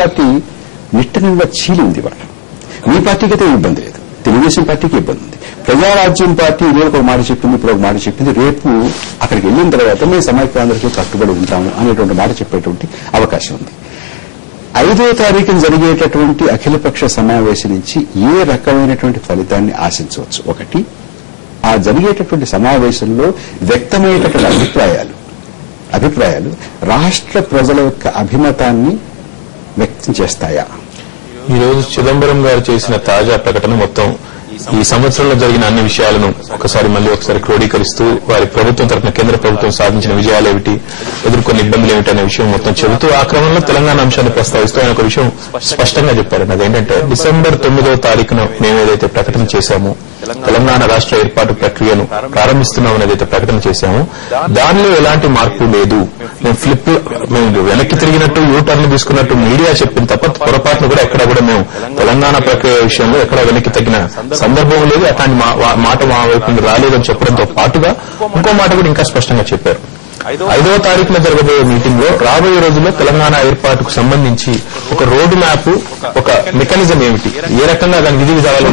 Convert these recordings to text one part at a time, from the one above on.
Party నిట్టనిగా చీలింది వాళ్ళు. మీ పార్టీకి అయితే ఇబ్బంది లేదు, తెలుగుదేశం పార్టీకి ఇబ్బంది ఉంది. ప్రజారాజ్యం పార్టీ ఇదివరకు ఒక మాట చెప్పింది, ఇప్పుడు ఒక మాట చెప్పింది. రేపు అక్కడికి వెళ్ళిన తర్వాత మేము సమైక్యాంధ్రకి కట్టుబడి ఉంటాము అనేటువంటి మాట చెప్పేటువంటి అవకాశం ఉంది. 5వ తారీఖున జరిగేటటువంటి అఖిలపక్ష సమావేశం నుంచి ఏ రకమైనటువంటి ఫలితాన్ని ఆశించవచ్చు? ఒకటి, ఆ జరిగేటటువంటి సమావేశంలో వ్యక్తమయ్యేటటువంటి అభిప్రాయాలు రాష్ట్ర ప్రజల యొక్క అభిమతాన్ని వ్యక్తం చేస్తాయా? ఈరోజు చిదంబరం గారు చేసిన తాజా ప్రకటన మొత్తం ఈ సంవత్సరంలో జరిగిన అన్ని విషయాలను మళ్ళీ ఒకసారి క్రోడీకరిస్తూ వారి ప్రభుత్వం తరఫున కేంద్ర ప్రభుత్వం సాధించిన విజయాలేమిటి, ఎదుర్కొన్న ఇబ్బందులు ఏమిటి అనే విషయం మొత్తం చెబుతూ ఆ క్రమంలో తెలంగాణ అంశాన్ని ప్రస్తావిస్తూ ఆయన ఒక విషయం స్పష్టంగా చెప్పారు. అదేంటంటే డిసెంబర్ 9వ తారీఖున మేమేదైతే ప్రకటన చేశామో, తెలంగాణ రాష్ట్ర ఏర్పాటు ప్రక్రియను ప్రారంభిస్తున్నామని ఏదైతే ప్రకటన చేశామో దానిలో ఎలాంటి మార్పు లేదు. మేము వెనక్కి తిరిగినట్టు యూటర్న్ తీసుకున్నట్టు మీడియా చెప్పింది తప్ప పొరపాటును కూడా ఎక్కడ కూడా మేము తెలంగాణ ప్రక్రియ విషయంలో ఎక్కడ వెనక్కి తగ్గిన సందర్భం లేదు. అట్లాంటి మాట మా వైపు రాలేదని చెప్పడంతో పాటుగా ఇంకో మాట కూడా ఇంకా స్పష్టంగా చెప్పారు. 5వ తారీఖున జరగబోయే మీటింగ్ లో రాబోయే రోజుల్లో తెలంగాణ ఏర్పాటుకు సంబంధించి ఒక రోడ్ మ్యాప్, ఒక మెకానిజం ఏమిటి, ఏ రకంగా దాని విధి విధానాలు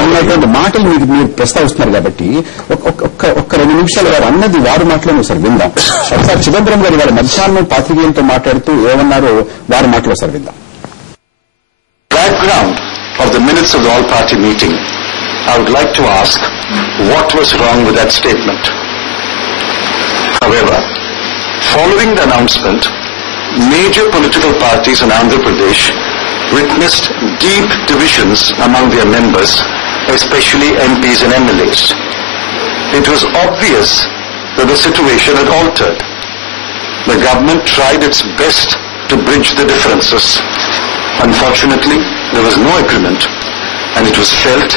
అన్నటువంటి మాటలు మీరు ప్రస్తావిస్తున్నారు కాబట్టి ఒక్క 2 నిమిషాలు వారు అన్నది వారు మాటలో ఒకసారి విందాం. ఒకసారి చిదంబరం గారు వారి మధ్యాహ్నం పాత్రికేయులతో మాట్లాడుతూ ఏమన్నారో వారి మాటలో ఒకసారి విందాం. Background of the minutes of the all-party meeting, I would like to ask what was wrong with that statement. However, following the announcement, major political parties in Andhra Pradesh witnessed deep divisions among their members, especially MPs and MLAs. It was obvious that the situation had altered. The government tried its best to bridge the differences. Unfortunately, there was no agreement, and it was felt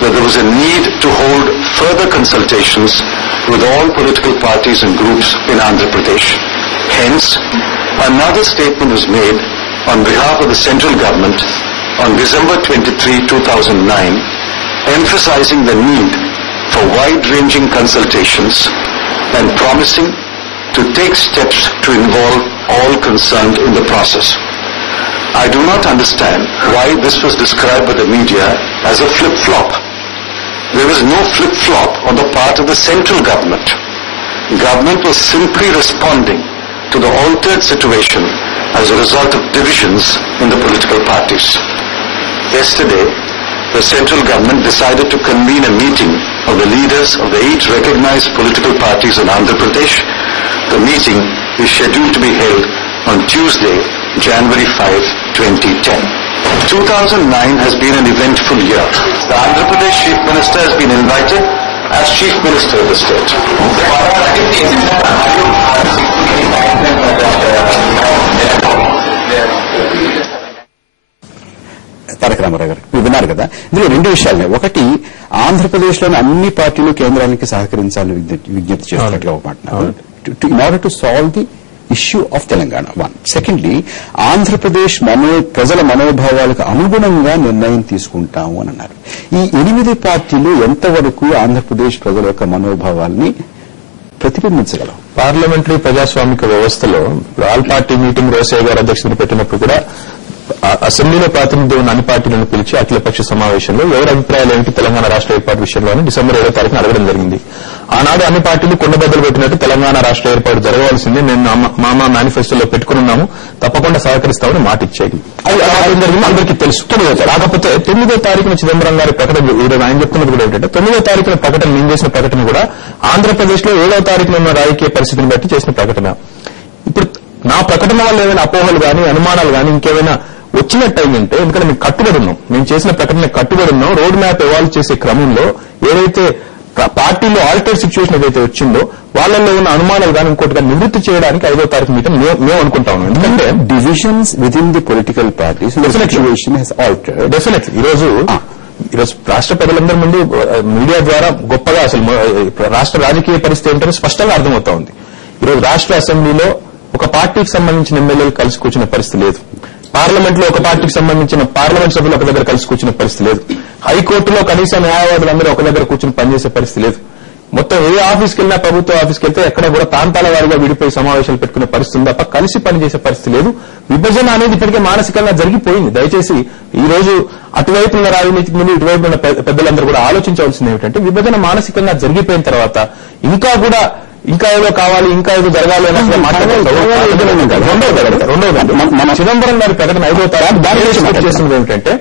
that there was a need to hold further consultations with all political parties and groups in Andhra Pradesh. Hence, another statement was made on behalf of the central government on December 23, 2009, emphasizing the need for wide-ranging consultations and promising to take steps to involve all concerned in the process. I do not understand why this was described by the media as a flip-flop. There was no flip-flop on the part of the central government. Government was simply responding to the altered situation as a result of divisions in the political parties. Yesterday, the central government decided to convene a meeting of the leaders of the 8 recognized political parties in Andhra Pradesh. The meeting is scheduled to be held on Tuesday, January 5, 2010. 2009 has been an eventful year. The Andhra Pradesh Chief Minister has been invited as Chief Minister of the state. తారక రామారావు గారు మీరు విన్నారు కదా, ఇందులో 2 విషయాలు. ఒకటి, ఆంధ్రప్రదేశ్లోని అన్ని పార్టీలు కేంద్రానికి సహకరించాలని విజ్ఞప్తి చేస్తున్నట్టుగా ఒక మాట, in order to solve the issue of Telangana. 1. Secondly, Andhra Pradesh ప్రజల మనోభావాలకు అనుగుణంగా నిర్ణయం తీసుకుంటాము అని అన్నారు. ఈ 8 పార్టీలు ఎంతవరకు ఆంధ్రప్రదేశ్ ప్రజల యొక్క మనోభావాల్ని ప్రతిబింబించగలవు? పార్లమెంటరీ ప్రజాస్వామిక వ్యవస్థలో ఆల్ పార్టీ మీటింగ్ రోసయ్య గారు అధ్యక్షతన పెట్టినప్పుడు కూడా అసెంబ్లీలో ప్రాతినిధ్యం ఉన్న అన్ని పార్టీలను పిలిచి అఖిలపక్ష సమావేశంలో ఎవరి అభిప్రాయాలు ఏమిటి తెలంగాణ రాష్ట్ర ఏర్పాటు విషయంలోని డిసెంబర్ 7వ తారీఖున అడగడం జరిగింది. ఆనాడు అన్ని పార్టీలు కొండబద్దలు పెట్టినట్టు తెలంగాణ రాష్ట్ర ఏర్పాటు జరగవలసిందే, మేము మా మేనిఫెస్టోలో పెట్టుకున్నాము, తప్పకుండా సహకరిస్తామని మాట ఇచ్చేది. అది అందరికీ తెలుసు. కాకపోతే 9వ తారీఖున చిదంబరం గారి ప్రకటన, ఈరోజు ఆయన చెప్తున్నది కూడా ఏంటంటే 9వ తారీఖున ప్రకటన, నేను చేసిన ప్రకటన కూడా ఆంధ్రప్రదేశ్ లో 7వ తారీఖున ఉన్న రాజకీయ పరిస్థితిని బట్టి చేసిన ప్రకటన. ఇప్పుడు నా ప్రకటన వల్ల ఏమైనా అపోహలు కానీ అనుమానాలు కానీ ఇంకేమైనా వచ్చినట్టయిందంటే, ఎందుకంటే మేము కట్టుబడి ఉన్నాం, మేము చేసిన ప్రకటన కట్టుబడి ఉన్నాం. రోడ్ మ్యాప్ ఎవాల్వ్ చేసే క్రమంలో ఏదైతే పార్టీలో ఆల్టర్డ్ సిచ్యువేషన్ ఏదైతే వచ్చిందో వాళ్ళల్లో ఉన్న అనుమానాలు కానీ ఇంకోటి కానీ నివృత్తి చేయడానికి 5వ తారీఖు మీటింగ్ మేము అనుకుంటా ఉన్నాం. ఎందుకంటే divisions with in the political parties situation has altered. Definitely ఈరోజు రాష్ట్ర ప్రజలందరి ముందు మీడియా ద్వారా గొప్పగా అసలు రాష్ట్ర రాజకీయ పరిస్థితి ఏంటంటే స్పష్టంగా అర్థమవుతా ఉంది. ఈరోజు రాష్ట్ర అసెంబ్లీలో ఒక పార్టీకి సంబంధించిన ఎమ్మెల్యేలు కలిసి కూర్చునే పరిస్థితి లేదు. పార్లమెంట్ లో ఒక పార్టీకి సంబంధించిన పార్లమెంట్ సభ్యులు ఒక దగ్గర కలిసి కూర్చునే పరిస్థితి లేదు. హైకోర్టులో కనీస న్యాయవాదులందరూ ఒక దగ్గర కూర్చుని పనిచేసే పరిస్థితి లేదు. మొత్తం ఏ ఆఫీస్కి వెళ్ళినా ప్రభుత్వ ఆఫీస్కి వెళ్తే ఎక్కడ కూడా ప్రాంతాల వారిగా విడిపోయి సమావేశాలు పెట్టుకునే పరిస్థితి తప్ప కలిసి పనిచేసే పరిస్థితి లేదు. విభజన అనేది ఇప్పటికే మానసికంగా జరిగిపోయింది. దయచేసి ఈ రోజు అటువైపు ఉన్న రాజనీతికి ముందు ఇటువైపు ఉన్న పెద్దలందరూ కూడా ఆలోచించవలసింది ఏమిటంటే విభజన మానసికంగా జరిగిపోయిన తర్వాత ఇంకా కూడా ఇంకా ఏదో కావాలి ఇంకా ఏదో జరగాలి అన్నట్లు రెండోది మన చిదంబరం గారి ప్రకటన 5వ తారీఖు చేస్తున్నది ఏమిటంటే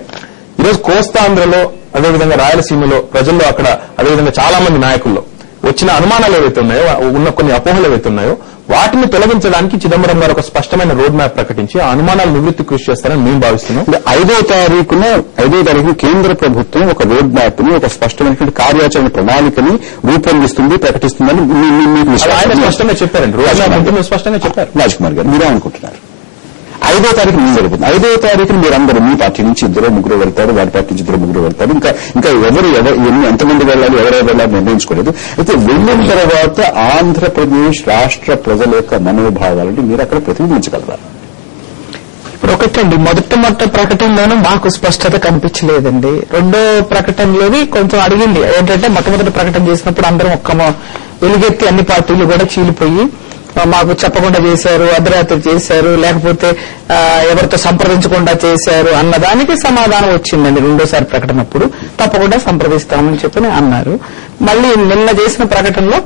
ఈరోజు కోస్తాంధ్రలో అదేవిధంగా రాయలసీమలో ప్రజల్లో అక్కడ అదేవిధంగా చాలా మంది నాయకుల్లో వచ్చిన అనుమానాలు ఏవైతే ఉన్నాయో ఉన్న కొన్ని అపోహలు ఏవైతే ఉన్నాయో వాటిని తొలగించడానికి చిదంబరం గారు ఒక స్పష్టమైన రోడ్ మ్యాప్ ప్రకటించి ఆ అనుమానాలు నివృత్తి కృషి చేస్తారని మేము భావిస్తున్నాం. 5వ తారీఖున కేంద్ర ప్రభుత్వం ఒక రోడ్ మ్యాప్ ని ఒక స్పష్టమైనటువంటి కార్యాచరణ ప్రణాళికని రూపొందిస్తుంది ప్రకటిస్తుందని మీకు ఆయన స్పష్టంగా చెప్పారండి. రోడ్ మ్యాప్ అంటే స్పష్టంగా చెప్పారు. రాజ్ కుమార్ గారు మీరే అనుకుంటున్నారు 5వ తారీఖు ఏం జరుగుతుంది? 5వ తారీఖున మీరందరూ మీ పార్టీ నుంచి 2-3 వెళ్తారు, వారి పార్టీ నుంచి 2-3 వెళ్తారు. ఇంకా ఎవరు ఎంతమంది వెళ్ళాలి ఎవరెవరు వెళ్ళాలి నిర్ణయించుకోలేదు. అయితే వెళ్ళిన తర్వాత ఆంధ్రప్రదేశ్ రాష్ట్ర ప్రజల యొక్క మనోభావాలని మీరు అక్కడ ప్రతిబింబించగలరా? ఇప్పుడు ఒకటండి, మొదటి ప్రకటనలోనూ మాకు స్పష్టత కనిపించలేదండి. రెండో ప్రకటనలోని కొంచెం అడిగింది ఏంటంటే మొట్టమొదటి ప్రకటన చేసినప్పుడు అందరం ఒక్క వెలుగెత్తి అన్ని పార్టీలు కూడా చీలిపోయి మాకు చెప్పకుండా చేశారు, అర్ధరాత్రి చేశారు, లేకపోతే ఎవరితో సంప్రదించకుండా చేశారు అన్నదానికి సమాధానం వచ్చిందండి. రెండోసారి ప్రకటనప్పుడు తప్పకుండా సంప్రదిస్తామని చెప్పి అన్నారు. మళ్ళీ నిన్న చేసిన ప్రకటనలో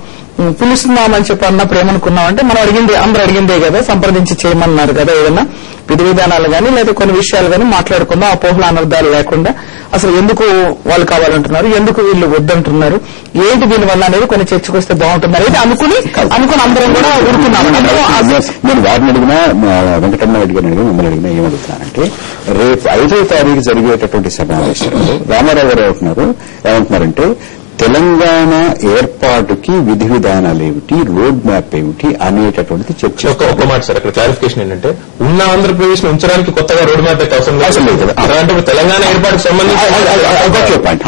పిలుస్తున్నామని చెప్పి అన్నప్పుడు ఏమనుకున్నామంటే మనం అందరూ అడిగిందే కదా, సంప్రదించి చేయమన్నారు కదా, ఏదైనా విధి విధానాలు కానీ లేదా కొన్ని విషయాలు కానీ మాట్లాడుకుందాం, అపోహల అనర్థాలు లేకుండా అసలు ఎందుకు వాళ్ళు కావాలంటున్నారు, ఎందుకు వీళ్ళు వద్దంటున్నారు, ఏంటి దీనివల్ల అనేది కొన్ని చర్చకు వస్తే బాగుంటుంది అయితే అనుకుని అందరం కూడా ఊరుకున్నాము. నేను వారిని అడిగినా వెంకటరమణ రెడ్డి గారిని అడిగినా మిమ్మల్ని అడిగినా ఏమడుగుతున్నానంటే రేపు 5వ తారీఖు జరిగేటటువంటి సమావేశంలో రామారావు గారు ఏమంటున్నారంటే తెలంగాణ ఏర్పాటుకి విధి విధానాలు ఏమిటి, రోడ్ మ్యాప్ ఏమిటి అనేటటువంటిది చర్చ. ఒక మాట సార్, అక్కడ క్లారిఫికేషన్ ఏంటంటే ఉన్న ఆంధ్రప్రదేశ్ ను ఉంచడానికి కొత్తగా రోడ్ మ్యాప్ అయితే అవసరం లేదు కదా. అలాంటి తెలంగాణ ఏర్పాటుకు సంబంధించి పాయింట్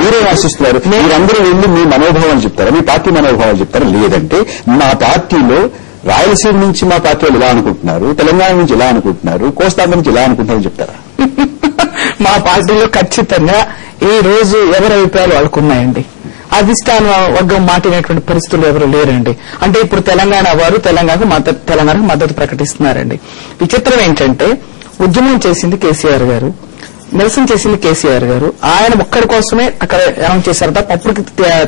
మీరేం ఆశిస్తున్నారు? మీరందరూ వెళ్ళి మీ మనోభావాలు చెప్తారా, మీ పార్టీ మనోభావాలు చెప్తారా? లేదంటే మా పార్టీలో రాయలసీమ నుంచి మా పార్టీ వాళ్ళు ఇలా అనుకుంటున్నారు, తెలంగాణ నుంచి ఇలా అనుకుంటున్నారు, కోస్తాంధ్ర నుంచి ఇలా అనుకుంటున్నారని చెప్తారా? మా పార్టీలో ఖచ్చితంగా ఈ రోజు ఎవరి అభిప్రాయాలు వాళ్ళకున్నాయండి. అధిష్టాన వర్గం మాటినటువంటి పరిస్థితులు ఎవరు లేరండి. అంటే ఇప్పుడు తెలంగాణ వారు తెలంగాణకు మద్దతు ప్రకటిస్తున్నారండి. విచిత్రం ఏంటంటే ఉద్యమం చేసింది కేసీఆర్ గారు, నిరసన చేసింది కేసీఆర్ గారు. ఆయన ఒక్కడి కోసమే అక్కడ అనౌన్స్ చేశారు తప్ప అప్పటికి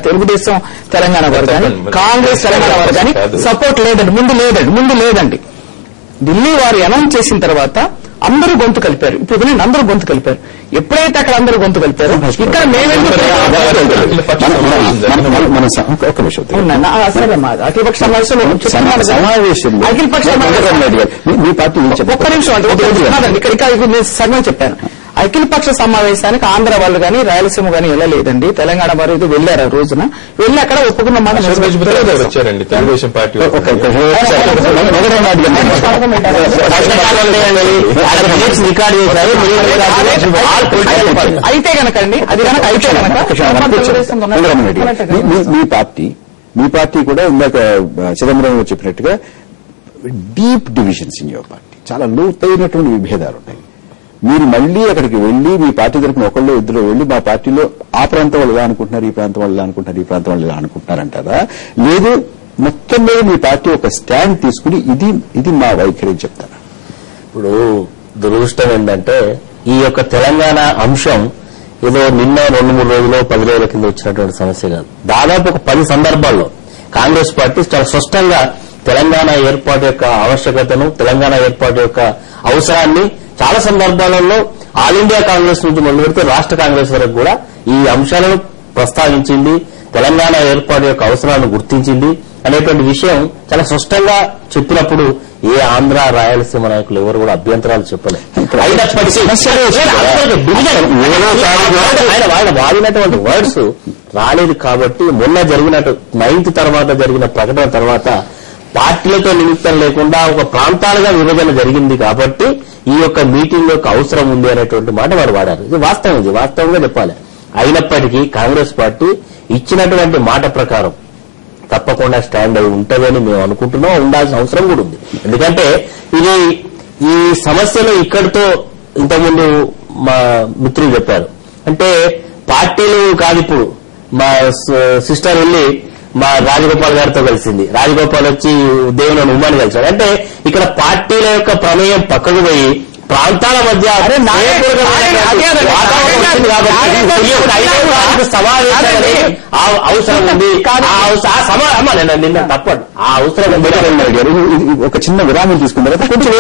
తెలుగుదేశం తెలంగాణ వారు కానీ కాంగ్రెస్ తెలంగాణ వారు కానీ సపోర్ట్ లేదండి, ముందు లేదండి. ఢిల్లీ వారు అనౌన్స్ చేసిన తర్వాత అందరూ గొంతు కలిపారు. ఇప్పుడు అందరూ గొంతు కలిపారు. ఎప్పుడైతే అక్కడ అందరూ గొంతు కలిపారు ఇక్కడ అఖిలపక్ష సమావేశంలో మీ పార్టీ ఒక్క నిమిషం అంటే ఇక్కడ సగం చెప్పాను. అఖిలపక్ష సమావేశానికి ఆంధ్ర వాళ్ళు కానీ రాయలసీమ కానీ వెళ్ళలేదండి. తెలంగాణ వారు ఇది వెళ్లారు. ఆ రోజున వెళ్లి అక్కడ ఒప్పుకున్న మాట వచ్చారండి తెలుగుదేశం పార్టీ. అయితే కనుకండి అది కనుక అయితే మీ పార్టీ కూడా ఇందాక చిదంబరం చెప్పినట్టుగా deep divisions in your party, చాలా లోతైనటువంటి విభేదాలు ఉన్నాయి. మీరు మళ్లీ అక్కడికి వెళ్లి మీ పార్టీ తరఫున ఒకళ్ళు ఇద్దరు వెళ్లి మా పార్టీలో ఆ ప్రాంతం వాళ్ళు ఇలా అనుకుంటున్నారు, ఈ ప్రాంతం వాళ్ళు ఇలా అనుకుంటున్నారు, ఈ ప్రాంతం వాళ్ళు ఇలా అనుకుంటున్నారంటారా? లేదు మొత్తం మీద మీ పార్టీ ఒక స్టాండ్ తీసుకుని ఇది మా వైఖరి చెప్తారా? ఇప్పుడు దురదృష్టం ఏంటంటే ఈ యొక్క తెలంగాణ అంశం ఏదో నిన్న 2-3 రోజులు 10 రోజుల కింద వచ్చినటువంటి సమస్య కాదు. దాదాపు ఒక 10 సందర్భాల్లో కాంగ్రెస్ పార్టీ చాలా స్పష్టంగా తెలంగాణ ఏర్పాటు యొక్క ఆవశ్యకతను, తెలంగాణ ఏర్పాటు యొక్క అవసరాన్ని చాలా సందర్భాలలో ఆల్ ఇండియా కాంగ్రెస్ నుంచి మొదలు పెడితే రాష్ట్ర కాంగ్రెస్ వరకు కూడా ఈ అంశాలను ప్రస్తావించింది, తెలంగాణ ఏర్పాటు యొక్క అవసరాలను గుర్తించింది అనేటువంటి విషయం చాలా స్పష్టంగా చెప్పినప్పుడు ఏ ఆంధ్ర రాయలసీమ నాయకులు ఎవరు కూడా అభ్యంతరాలు చెప్పలేదు. ఆయన వాడినటువంటి వర్డ్స్ రాలేదు కాబట్టి మొన్న జరిగినట్టు 9th తర్వాత జరిగిన ప్రకటన తర్వాత పార్టీలతో నిమిత్తం లేకుండా ఒక ప్రాంతాలుగా విభజన జరిగింది కాబట్టి ఈ యొక్క మీటింగ్ యొక్క అవసరం ఉంది అనేటువంటి మాట వారు వాడారు. ఇది వాస్తవంగా చెప్పాలి. అయినప్పటికీ కాంగ్రెస్ పార్టీ ఇచ్చినటువంటి మాట ప్రకారం తప్పకుండా స్టాండ్ అయి ఉంటుందని మేము అనుకుంటున్నాం, ఉండాల్సిన అవసరం కూడా ఉంది. ఎందుకంటే ఇది ఈ సమస్యలు ఇక్కడితో ఇంతకుముందు మా మిత్రులు చెప్పారు. అంటే పార్టీలు కాదు ఇప్పుడు మా సిస్టర్ వెళ్ళి మా రాజగోపాల్ గారితో కలిసింది. రాజగోపాల్ వచ్చి దేవుని ఉమ్మని కలిసాడు. అంటే ఇక్కడ పార్టీల యొక్క ప్రమేయం పక్కకు పోయి ప్రాంతాల మధ్య సమావేశాలు అవసరం ఉంది. నిన్న తప్పదు ఆ అవసరం. ఒక చిన్న విరామం తీసుకున్న తర్వాత కొంచెం